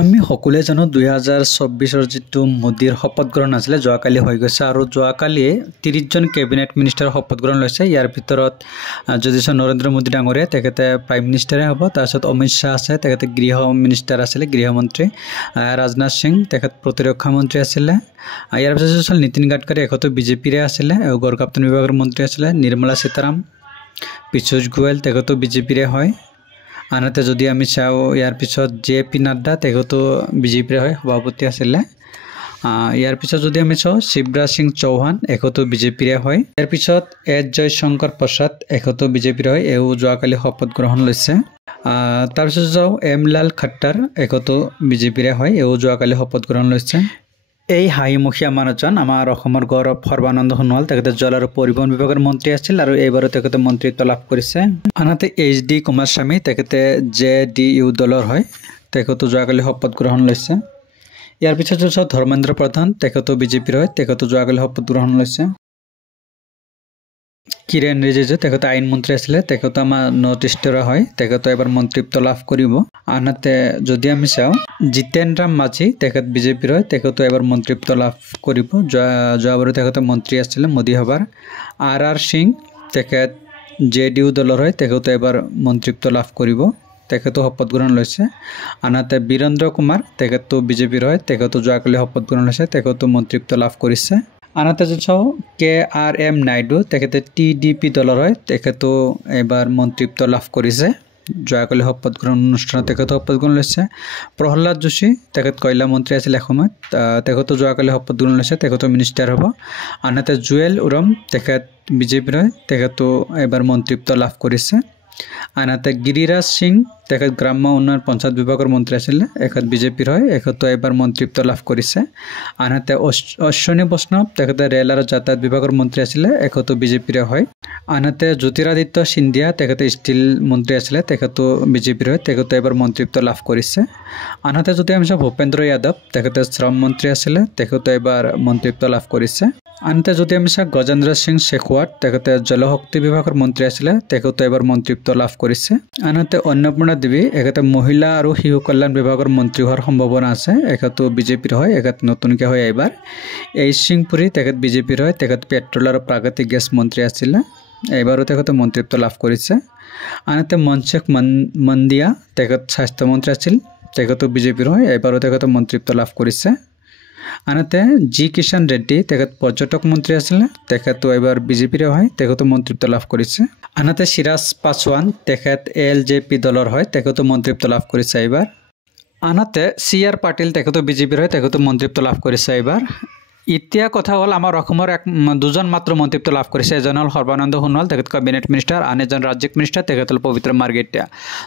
আমি সকলোৱে জানো 2024 যিটো মোদীৰ শপত গ্ৰহণ আছিলে যোৱাকালি হৈ গৈছে আৰু যোৱাকালি 30 জন কেবিনেট মিনিষ্টাৰ শপত গ্ৰহণ লৈছে। ইয়াৰ ভিতৰত যদি নৰেন্দ্ৰ মোদী ডাঙৰীয়া তেখেতে প্ৰাইম মিনিষ্টাৰে হ'ব, তাৰপিছত অমিত শ্বাহ আছে তেখেতে গৃহ মিনিষ্টাৰ আছিলে, গৃহমন্ত্ৰী ৰাজনাথ সিং তেখেত প্ৰতিৰক্ষা মন্ত্ৰী আছিলে। ইয়াৰ পিছত নীতিন গাডকাৰী এখেতো বিজেপিৰে আছিলে, গড়কাপ্তান বিভাগৰ মন্ত্ৰী আছিলে। নিৰ্মলা সীতাৰাম, পীযুষ গোৱেল তেখেতো বিজেপিৰে হয়। আনহাতে যদি আমি চাওঁ ইয়াৰ পিছত JP নাড্ডা তেখেতো বিজেপিৰে হয়, সভাপতি আছিলে। ইয়াৰ পিছত যদি আমি চাওঁ শিৱৰাজ সিং চৌহান এখেতো বিজেপিৰে হয়। ইয়াৰ পিছত জয়শংকৰ প্ৰসাদ এখেতো বিজেপিৰে হয়, এও যোৱাকালি শপত গ্ৰহণ লৈছে। তাৰপিছত যাওঁ লাল খট্টাৰ এখেতো বিজেপিৰে হয়, এও যোৱাকালি শপত গ্ৰহণ লৈছে। এই হাঁহিমুখীয়া মানুহজন আমাৰ অসমৰ গৌৰৱ সৰ্বানন্দ সোণোৱাল তেখেতে জল আৰু পৰিবহণ বিভাগৰ মন্ত্ৰী আছিল আৰু এইবাৰো তেখেতে মন্ত্ৰীত্ব লাভ কৰিছে। আনহাতে HD কুমাৰস্বামী তেখেতে JDU দলৰ হয়, তেখেতো যোৱাকালি শপত গ্ৰহণ লৈছে। ইয়াৰ পিছত ধৰ্মেন্দ্ৰ প্ৰধান তেখেতো বিজেপিৰ হয়, তেখেতো যোৱাকালি শপত গ্ৰহণ লৈছে। কিৰেণ ৰিজিজু তেখেতে আইন মন্ত্ৰী আছিলে, তেখেতো আমাৰ নৰ্থ ইষ্টৰ হয়, তেখেতো এবাৰ মন্ত্ৰীত্ব লাভ কৰিব। আনহাতে যদি আমি চাওঁ জিতেন ৰাম মাঝি তেখেত বিজেপিৰ হয়, তেখেতো এবাৰ মন্ত্ৰীত্ব লাভ কৰিব। যোৱাবাৰো তেখেতে মন্ত্ৰী আছিলে মোদী সভাৰ। RR সিং তেখেত JDU দলৰ হয়, তেখেতো এবাৰ মন্ত্ৰীত্ব লাভ কৰিব, তেখেতো শপত গ্ৰহণ লৈছে। আনহাতে বীৰেন্দ্ৰ কুমাৰ তেখেতো বিজেপিৰ হয়, তেখেতো যোৱাকালি শপত গ্ৰহণ লৈছে, তেখেতো মন্ত্ৰীত্ব লাভ কৰিছে। আনহাতে যদি চাওঁ KRM নাইডু তেখেতে TDP দলৰ হয়, তেখেতো এবাৰ মন্ত্ৰীত্ব লাভ কৰিছে, যোৱাকালি শপত গ্ৰহণ অনুষ্ঠানত তেখেতো শপত গ্ৰহণ লৈছে। প্ৰহ্লাদ যোশী তেখেত কয়লা মন্ত্ৰী আছিল এসময়ত, তেখেতো যোৱাকালি শপত গ্ৰহণ লৈছে, তেখেতো মিনিষ্টাৰ হ'ব। আনহাতে জুৱেল ওৰাম তেখেত বিজেপিৰ হয়, তেখেতো এবাৰ মন্ত্ৰীত্ব লাভ কৰিছে। আনহাতে গিৰিৰাজ সিং তেখেত গ্ৰাম্য উন্নয়ন পঞ্চায়ত বিভাগৰ মন্ত্ৰী আছিলে, এখেত বিজেপিৰ হয়, এখেতো এবাৰ মন্ত্ৰীত্ব লাভ কৰিছে। আনহাতে অশ্বিনী বৈষ্ণৱ তেখেতে ৰেল আৰু যাতায়াত বিভাগৰ মন্ত্ৰী আছিলে, এখেতো বিজেপিৰে হয়। আনহাতে জ্যোতিৰাদিত্য সিন্ধিয়া তেখেতে ষ্টিল মন্ত্ৰী আছিলে, তেখেতো বিজেপিৰ হয়, তেখেতো এবাৰ মন্ত্ৰীত্ব লাভ কৰিছে। আনহাতে যদি আমি চাওঁ ভূপেন্দ্ৰ যাদৱ তেখেতে শ্ৰম মন্ত্ৰী আছিলে, তেখেতো এবাৰ মন্ত্ৰীত্ব লাভ কৰিছে। আনহাতে যদি আমি চাওঁ গজেন্দ্ৰ সিং শেখাৱত তেখেতে জলশক্তি বিভাগৰ মন্ত্ৰী আছিলে, তেখেতো এবাৰ মন্ত্ৰীত্ব লাভ কৰিছে। আনহাতে অন্নপূৰ্ণা দেৱী এখেতে মহিলা আৰু শিশু কল্যাণ বিভাগৰ মন্ত্ৰী হোৱাৰ সম্ভাৱনা আছে, এখেতো বিজেপিৰ হয়, এখেত নতুনকৈ হয় এইবাৰ। সিং পুৰী তেখেত বিজেপিৰ হয়, তেখেত পেট্ৰল আৰু প্ৰাকৃতিক গেছ মন্ত্ৰী আছিলে, এইবাৰো তেখেতে মন্ত্ৰীত্ব লাভ কৰিছে। আনহাতে মনসুখ মাণ্ডভিয়া তেখেত স্বাস্থ্যমন্ত্ৰী আছিল, তেখেতো বিজেপিৰ হয়, এইবাৰো তেখেতে মন্ত্ৰীত্ব লাভ কৰিছে। আনহাতে G কিষাণ ৰেড্ডী তেখেত পৰ্যটক মন্ত্ৰী আছিলে, তেখেতো এবাৰ বিজেপিৰে হয়, তেখেতো মন্ত্ৰীত্ব লাভ কৰিছে। আনহাতে চিৰাজ পাছোৱান তেখেত LJP দলৰ হয়, তেখেতো মন্ত্ৰীত্ব লাভ কৰিছে এইবাৰ। আনহাতে CR পাটিল তেখেতো বিজেপিৰ হয়, তেখেতো মন্ত্ৰীত্ব লাভ কৰিছে এইবাৰ। এতিয়া কথা হ'ল আমাৰ অসমৰ দুজন মাত্ৰ মন্ত্ৰীত্ব লাভ কৰিছে, এজন হ'ল সৰ্বানন্দ সোণোৱাল তেখেত কেবিনেট মিনিষ্টাৰ, আন এজন ৰাজ্যিক মিনিষ্টাৰ তেখেত হ'ল পবিত্ৰ মাৰ্ঘেৰিটা।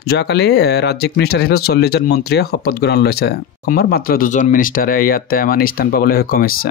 যোৱাকালি ৰাজ্যিক মিনিষ্টাৰ হিচাপে 40 জন মন্ত্ৰীয়ে শপত গ্ৰহণ লৈছে, অসমৰ মাত্ৰ 2জন মিনিষ্টাৰে ইয়াতে মানে স্থান পাবলৈ সক্ষম হৈছে।